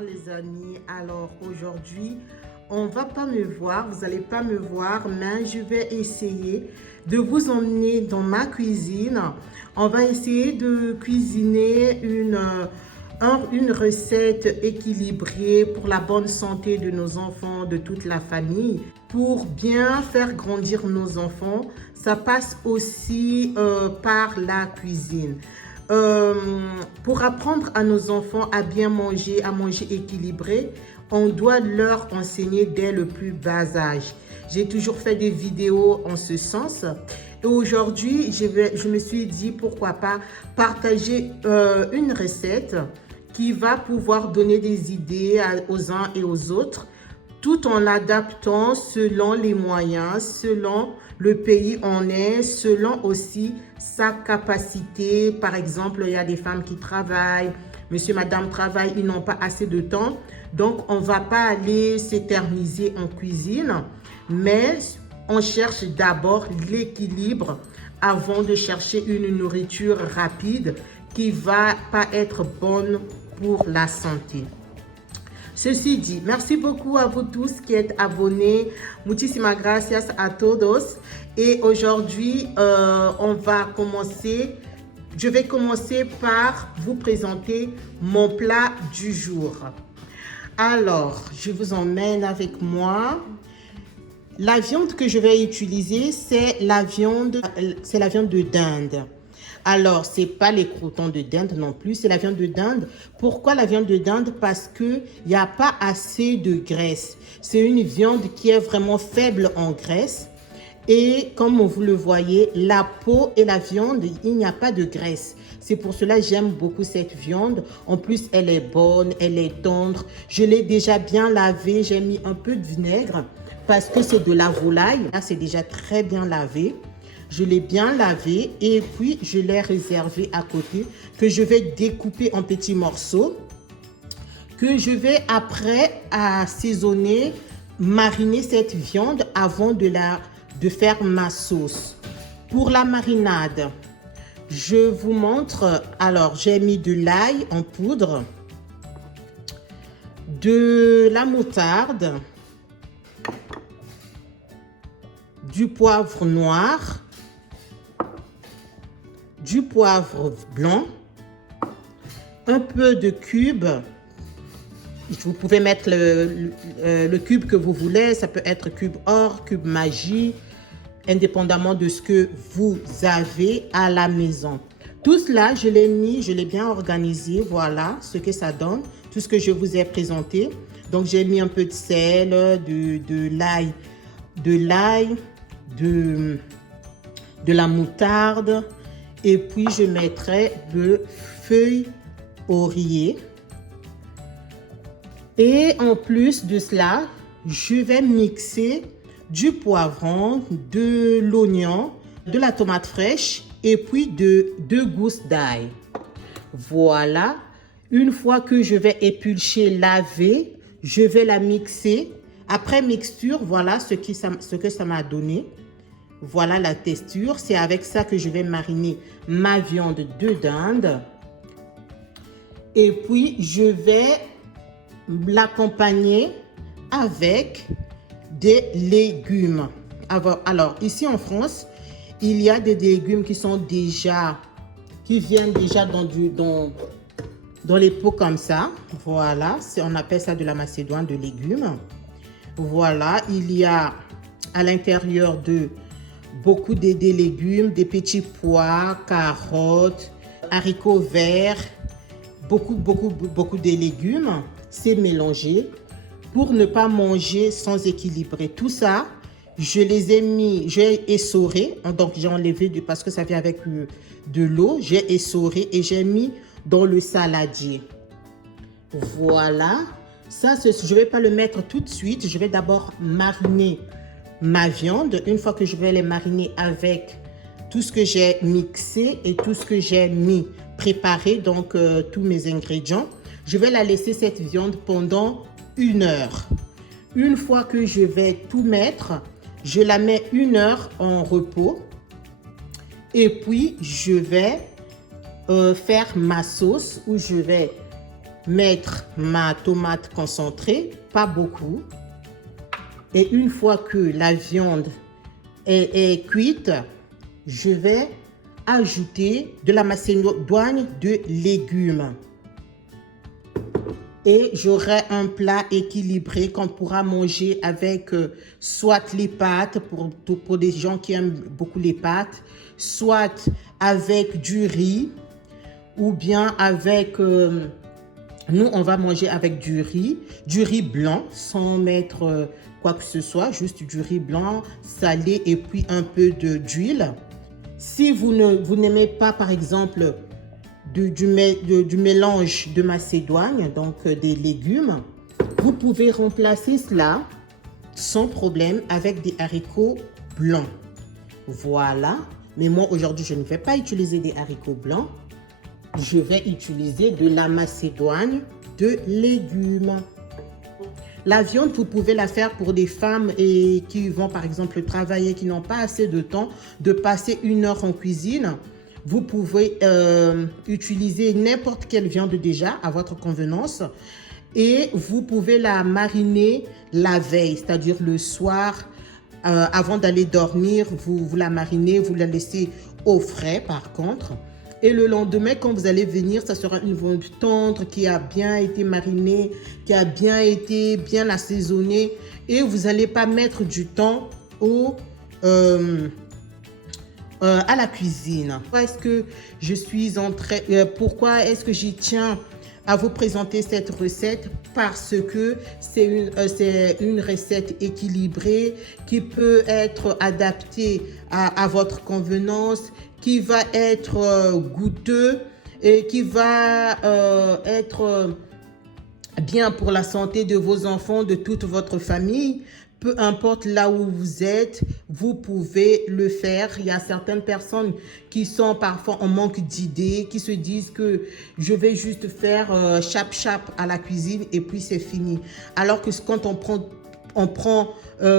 les amis. Alors aujourd'hui, on va pas me voir, vous allez pas me voir, mais je vais essayer de vous emmener dans ma cuisine. On va essayer de cuisiner une recette équilibrée pour la bonne santé de nos enfants, de toute la famille. Pour bien faire grandir nos enfants, ça passe aussi par la cuisine. Pour apprendre à nos enfants à bien manger, à manger équilibré, on doit leur enseigner dès le plus bas âge. J'ai toujours fait des vidéos en ce sens. Et aujourd'hui, je me suis dit pourquoi pas partager une recette qui va pouvoir donner des idées aux uns et aux autres, tout en l'adaptant selon les moyens, selon le pays où on est, selon aussi sa capacité. Par exemple, il y a des femmes qui travaillent, monsieur, madame travaillent, ils n'ont pas assez de temps. Donc, on ne va pas aller s'éterniser en cuisine, mais on cherche d'abord l'équilibre avant de chercher une nourriture rapide qui ne va pas être bonne pour la santé. Ceci dit, merci beaucoup à vous tous qui êtes abonnés. Muchísimas gracias a todos. Et aujourd'hui, je vais commencer par vous présenter mon plat du jour. Alors, je vous emmène avec moi. La viande que je vais utiliser, c'est la viande de dinde. Alors, ce n'est pas les croûtons de dinde non plus, c'est la viande de dinde. Pourquoi la viande de dinde? Parce qu'il n'y a pas assez de graisse. C'est une viande qui est vraiment faible en graisse. Et comme vous le voyez, la peau et la viande, il n'y a pas de graisse. C'est pour cela que j'aime beaucoup cette viande. En plus, elle est bonne, elle est tendre. Je l'ai déjà bien lavée, j'ai mis un peu de vinaigre parce que c'est de la volaille. Là, c'est déjà très bien lavé. Je l'ai bien lavé et puis je l'ai réservé à côté que je vais découper en petits morceaux que je vais après assaisonner, mariner cette viande avant de faire ma sauce. Pour la marinade, je vous montre. Alors, j'ai mis de l'ail en poudre, de la moutarde, du poivre noir, du poivre blanc, un peu de cube. Vous pouvez mettre le cube que vous voulez. Ça peut être cube or, cube magie, indépendamment de ce que vous avez à la maison. Tout cela, je l'ai mis, je l'ai bien organisé. Voilà ce que ça donne, tout ce que je vous ai présenté. Donc, j'ai mis un peu de sel, de l'ail, de la moutarde. Et puis, je mettrai de feuilles oreiller. Et en plus de cela, je vais mixer du poivron, de l'oignon, de la tomate fraîche et puis deux gousses d'ail. Voilà. Une fois que je vais éplucher, laver, je vais la mixer. Après mixture, voilà ce que ça m'a donné. Voilà la texture. C'est avec ça que je vais mariner ma viande de dinde. Et puis, je vais l'accompagner avec des légumes. Alors, ici en France, il y a des légumes qui viennent déjà dans les pots comme ça. Voilà, on appelle ça de la macédoine de légumes. Voilà, il y a à l'intérieur beaucoup de légumes, des petits pois, carottes, haricots verts, beaucoup de légumes. C'est mélangé pour ne pas manger sans équilibrer. Tout ça, je les ai mis, j'ai essoré, donc j'ai enlevé parce que ça vient avec de l'eau. J'ai essoré et j'ai mis dans le saladier. Voilà, ça, je ne vais pas le mettre tout de suite. Je vais d'abord mariner ma viande. Une fois que je vais les mariner avec tout ce que j'ai mixé et tout ce que j'ai préparé, donc tous mes ingrédients, je vais la laisser cette viande pendant 1 heure. Une fois que je vais tout mettre, je la mets 1 heure en repos. Et puis, je vais faire ma sauce où je vais mettre ma tomate concentrée, pas beaucoup. Et une fois que la viande est cuite, je vais ajouter de la macédoine de légumes. Et j'aurai un plat équilibré qu'on pourra manger avec soit les pâtes, pour des gens qui aiment beaucoup les pâtes, soit avec du riz, ou bien avec... nous, on va manger avec du riz blanc, sans mettre quoi que ce soit, juste du riz blanc, salé et puis un peu d'huile. Si vous n'aimez pas, par exemple, du mélange de macédoine, donc des légumes, vous pouvez remplacer cela sans problème avec des haricots blancs. Voilà. Mais moi, aujourd'hui, je ne vais pas utiliser des haricots blancs. Je vais utiliser de la macédoine de légumes. La viande, vous pouvez la faire pour des femmes qui vont par exemple travailler, qui n'ont pas assez de temps de passer 1 heure en cuisine. Vous pouvez utiliser n'importe quelle viande déjà à votre convenance et vous pouvez la mariner la veille, c'est-à-dire le soir avant d'aller dormir, vous la marinez, vous la laissez au frais par contre. Et le lendemain, quand vous allez venir, ça sera une viande tendre qui a bien été marinée, qui a bien été bien assaisonnée. Et vous n'allez pas mettre du temps à la cuisine. Pourquoi est-ce que je suis pourquoi est-ce que j'y tiens à vous présenter cette recette? Parce que c'est une recette équilibrée qui peut être adaptée à votre convenance, qui va être goûteux et qui va être bien pour la santé de vos enfants, de toute votre famille. Peu importe là où vous êtes, vous pouvez le faire. Il y a certaines personnes qui sont parfois en manque d'idées, qui se disent que je vais juste faire chap-chap à la cuisine et puis c'est fini. Alors que quand on prend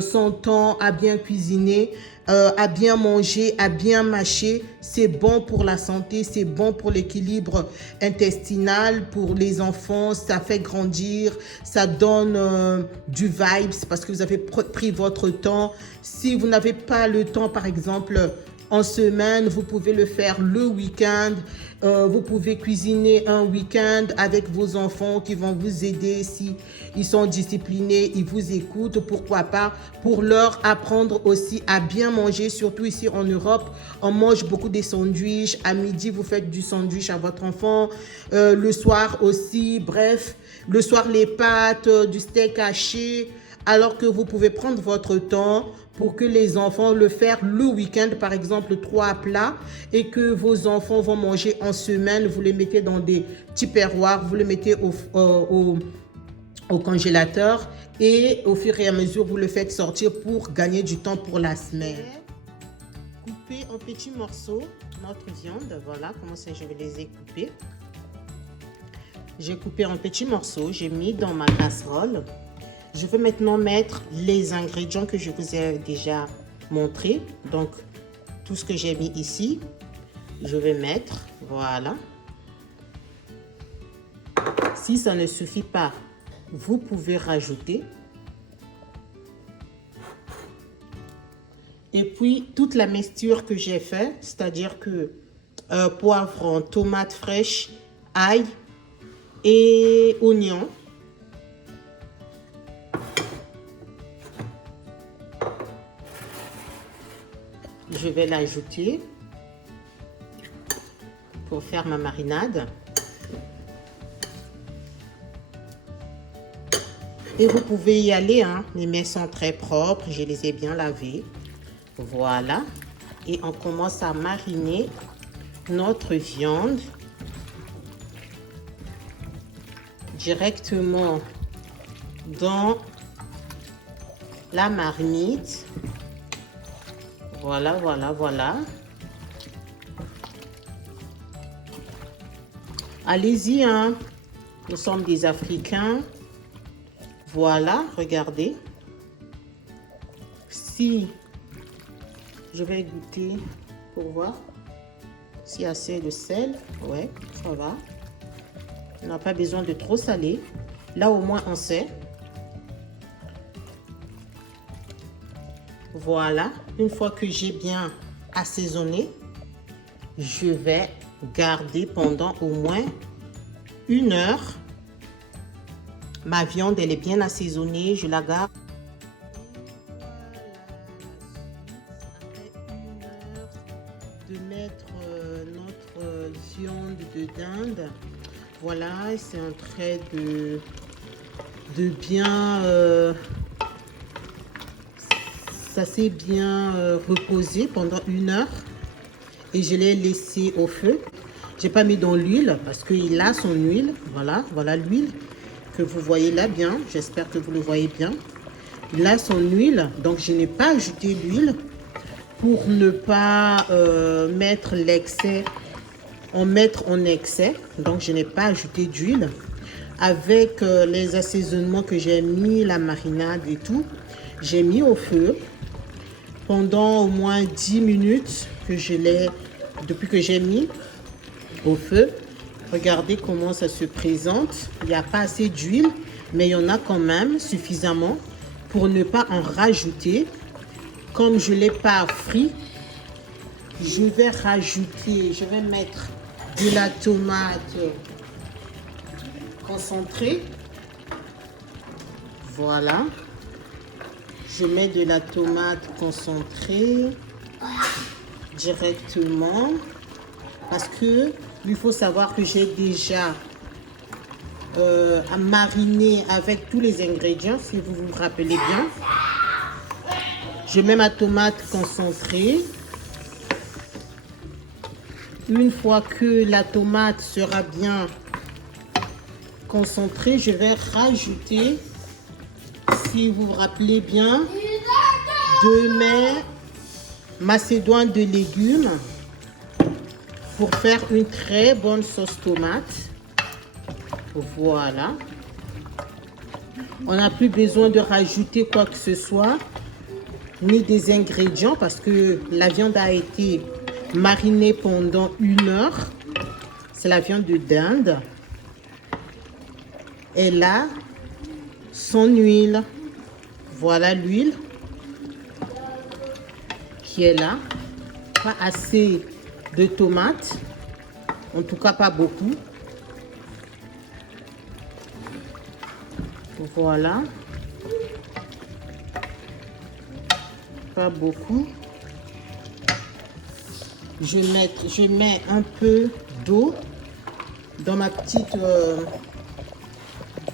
son temps à bien cuisiner, à bien manger, à bien mâcher, c'est bon pour la santé, c'est bon pour l'équilibre intestinal, pour les enfants, ça fait grandir, ça donne du vibes parce que vous avez pris votre temps. Si vous n'avez pas le temps, par exemple, en semaine, vous pouvez le faire le week-end. Vous pouvez cuisiner un week-end avec vos enfants qui vont vous aider si ils sont disciplinés, ils vous écoutent, pourquoi pas, pour leur apprendre aussi à bien manger, surtout ici en Europe. On mange beaucoup des sandwichs. À midi, vous faites du sandwich à votre enfant. Le soir aussi, bref, le soir les pâtes, du steak haché. Alors que vous pouvez prendre votre temps pour que les enfants le faire le week-end, par exemple 3 plats, et que vos enfants vont manger en semaine. Vous les mettez dans des petits perroirs, vous les mettez au congélateur et au fur et à mesure, vous le faites sortir pour gagner du temps pour la semaine. Couper en petits morceaux notre viande. Voilà comment ça, je les ai coupés. J'ai coupé en petits morceaux, j'ai mis dans ma casserole. Je vais maintenant mettre les ingrédients que je vous ai déjà montrés. Donc, tout ce que j'ai mis ici, je vais mettre, voilà. Si ça ne suffit pas, vous pouvez rajouter. Et puis, toute la mixture que j'ai faite, c'est-à-dire que poivron, tomates fraîches, ail et oignons. Je vais l'ajouter pour faire ma marinade. Et vous pouvez y aller, hein. Les mains sont très propres, je les ai bien lavées. Voilà. Et on commence à mariner notre viande directement dans la marmite. Voilà, voilà, voilà. Allez-y, hein. Nous sommes des Africains. Voilà, regardez. Si je vais goûter pour voir s'il y a assez de sel. Ouais, ça va. On n'a pas besoin de trop saler. Là, au moins, on sait. Voilà. Une fois que j'ai bien assaisonné, je vais garder pendant au moins 1 heure. Ma viande, elle est bien assaisonnée. Je la garde. De mettre notre viande de dinde. Voilà, c'est en train de bien ça s'est bien reposé pendant 1 heure et je l'ai laissé au feu. J'ai pas mis dans l'huile parce qu'il a son huile. Voilà l'huile que vous voyez là bien. J'espère que vous le voyez bien. Il a son huile, donc je n'ai pas ajouté l'huile pour ne pas mettre l'excès, en excès. Donc je n'ai pas ajouté d'huile. Avec les assaisonnements que j'ai mis, la marinade et tout, j'ai mis au feu pendant au moins 10 minutes que je l'ai, depuis que j'ai mis au feu. Regardez comment ça se présente. Il n'y a pas assez d'huile, mais il y en a quand même suffisamment pour ne pas en rajouter. Comme je ne l'ai pas frit, je vais mettre de la tomate concentrée. Voilà. Je mets de la tomate concentrée directement parce que il faut savoir que j'ai déjà mariné avec tous les ingrédients, si vous vous rappelez bien. Je mets ma tomate concentrée. Une fois que la tomate sera bien concentrée, je vais rajouter, si vous vous rappelez bien, de mes macédoines de légumes pour faire une très bonne sauce tomate. Voilà. On n'a plus besoin de rajouter quoi que ce soit, ni des ingrédients, parce que la viande a été marinée pendant 1 heure. C'est la viande de dinde. Elle a son huile. Voilà l'huile qui est là. Pas assez de tomates, en tout cas pas beaucoup. Voilà, pas beaucoup. Je mets un peu d'eau dans ma petite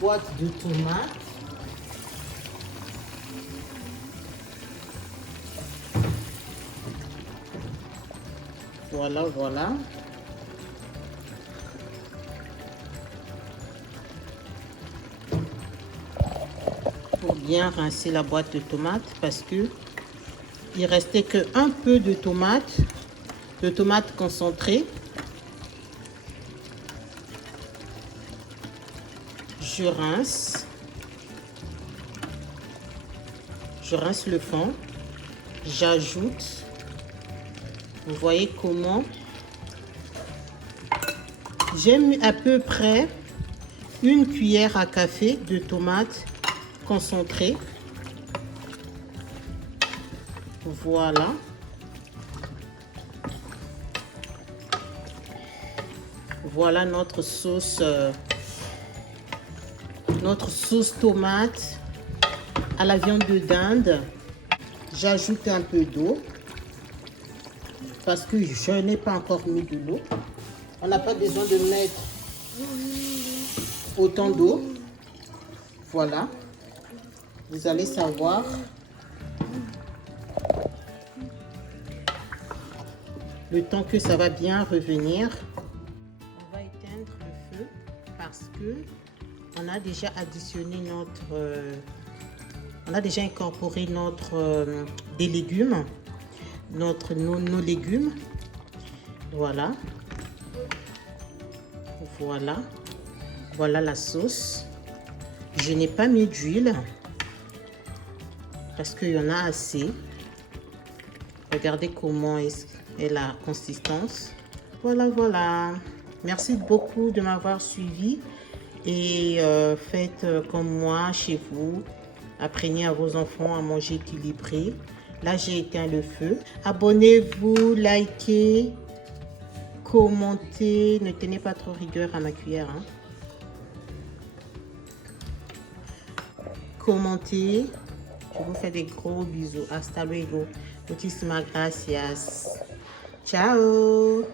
boîte de tomates. Voilà. Pour bien rincer la boîte de tomates parce que il restait que un peu de tomates concentrées. Je rince le fond. J'ajoute, vous voyez comment j'ai mis à peu près 1 cuillère à café de tomates concentrées. Voilà. Voilà notre sauce tomate à la viande de dinde. J'ajoute un peu d'eau parce que je n'ai pas encore mis de l'eau. On n'a pas besoin de mettre autant d'eau. Voilà. Vous allez savoir. Le temps que ça va bien revenir. On va éteindre le feu parce que on a déjà additionné on a déjà incorporé des légumes, nos légumes. Voilà. Voilà la sauce. Je n'ai pas mis d'huile parce qu'il y en a assez. Regardez comment est la consistance. Voilà. Merci beaucoup de m'avoir suivi. Et faites comme moi chez vous. Apprenez à vos enfants à manger équilibré. Là, j'ai éteint le feu. Abonnez-vous, likez, commentez. Ne tenez pas trop rigueur à ma cuillère. Hein. Commentez. Je vous fais des gros bisous. Hasta luego. Muchísimas gracias. Ciao.